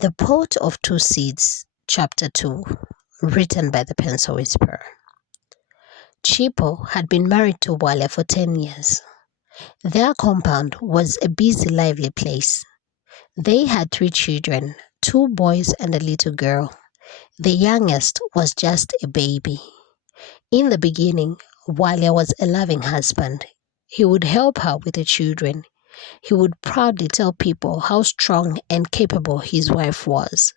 The Pot of Two Seeds, Chapter 2, written by the Pencil Whisperer. Chipo had been married to Wale for 10 years. Their compound was a busy, lively place. They had 3 children, 2 boys and a little girl. The youngest was just a baby. In the beginning, Wale was a loving husband. He would help her with the children. He would proudly tell people how strong and capable his wife was.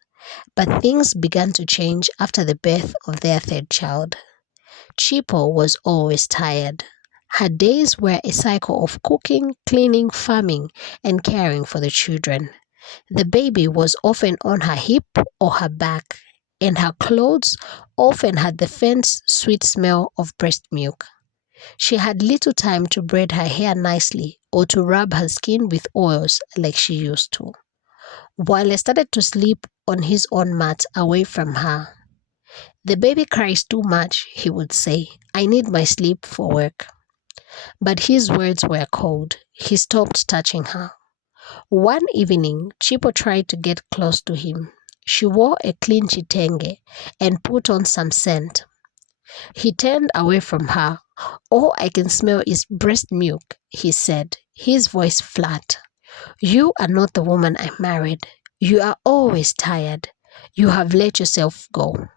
But things began to change after the birth of their 3rd child. Chipo was always tired. Her days were a cycle of cooking, cleaning, farming, and caring for the children. The baby was often on her hip or her back, and her clothes often had the faint, sweet smell of breast milk. She had little time to braid her hair nicely or to rub her skin with oils like she used to. Wale started to sleep on his own mat away from her. "The baby cries too much," he would say. "I need my sleep for work." But his words were cold. He stopped touching her. One evening, Chipo tried to get close to him. She wore a clean chitenge and put on some scent. He turned away from her. "All I can smell is breast milk," he said, his voice flat. "You are not the woman I married. You are always tired. You have let yourself go."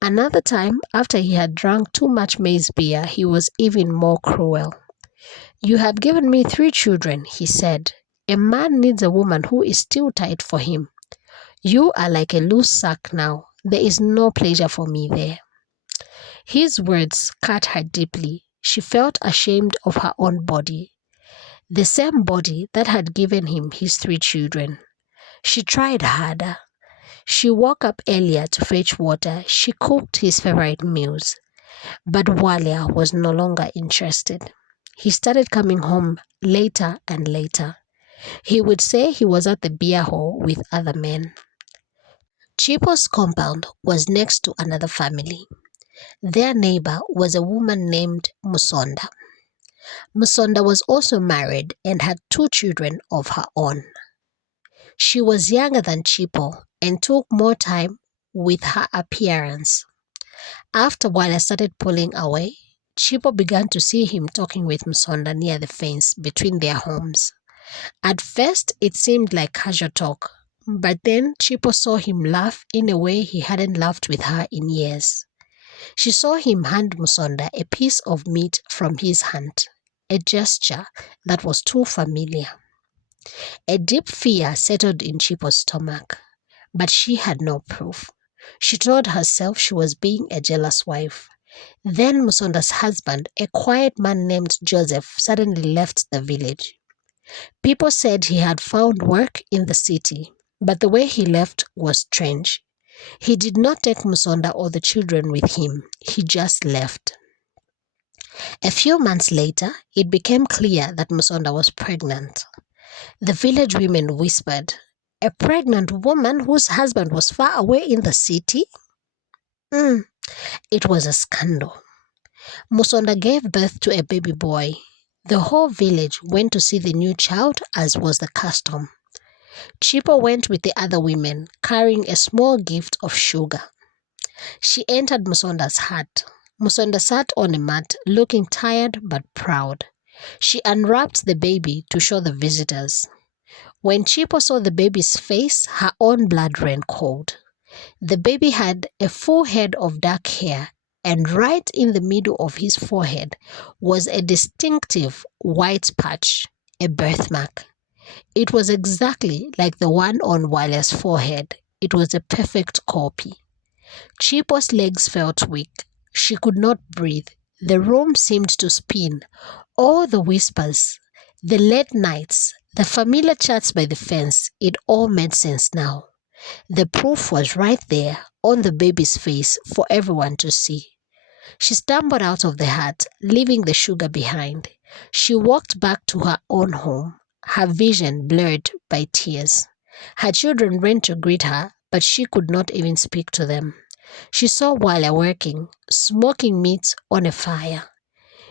Another time, after he had drunk too much maize beer, he was even more cruel. "You have given me 3 children," he said. "A man needs a woman who is still tight for him. You are like a loose sack now. There is no pleasure for me there." His words cut her deeply. She felt ashamed of her own body, the same body that had given him his 3 children. She tried harder. She woke up earlier to fetch water. She cooked his favorite meals. But Wale was no longer interested. He started coming home later and later. He would say he was at the beer hall with other men. Chipo's compound was next to another family. Their neighbor was a woman named Musonda. Musonda was also married and had 2 children of her own. She was younger than Chipo and took more time with her appearance. After Wale started pulling away, Chipo began to see him talking with Musonda near the fence between their homes. At first, it seemed like casual talk, but then Chipo saw him laugh in a way he hadn't laughed with her in years. She saw him hand Musonda a piece of meat from his hand, a gesture that was too familiar. A deep fear settled in Chipo's stomach, but she had no proof. She told herself she was being a jealous wife. Then Musonda's husband, a quiet man named Joseph, suddenly left the village. People said he had found work in the city, but the way he left was strange. He did not take Musonda or the children with him. He just left. A few months later, it became clear that Musonda was pregnant. The village women whispered, "A pregnant woman whose husband was far away in the city?" It was a scandal. Musonda gave birth to a baby boy. The whole village went to see the new child, as was the custom. Chipo went with the other women, carrying a small gift of sugar. She entered Musonda's hut. Musonda sat on a mat, looking tired but proud. She unwrapped the baby to show the visitors. When Chipo saw the baby's face, her own blood ran cold. The baby had a full head of dark hair, and right in the middle of his forehead was a distinctive white patch, a birthmark. It was exactly like the one on Wale's forehead. It was a perfect copy. Chipo's legs felt weak. She could not breathe. The room seemed to spin. All the whispers, the late nights, the familiar chats by the fence, it all made sense now. The proof was right there on the baby's face for everyone to see. She stumbled out of the hut, leaving the sugar behind. She walked back to her own home, her vision blurred by tears. Her children ran to greet her, but she could not even speak to them. She saw Wale working, smoking meat on a fire.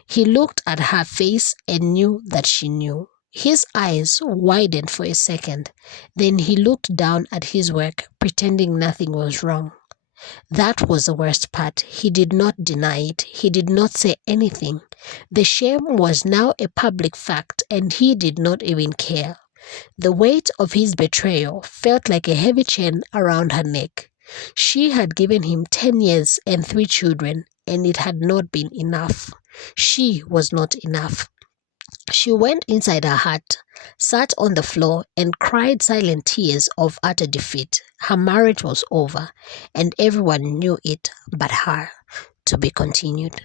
He looked at her face and knew that she knew. His eyes widened for a second. Then he looked down at his work, pretending nothing was wrong. That was the worst part. He did not deny it. He did not say anything. The shame was now a public fact, and he did not even care. The weight of his betrayal felt like a heavy chain around her neck. She had given him 10 years and 3 children, and it had not been enough. She was not enough. She went inside her hut, sat on the floor, and cried silent tears of utter defeat. Her marriage was over, and everyone knew it but her. To be continued.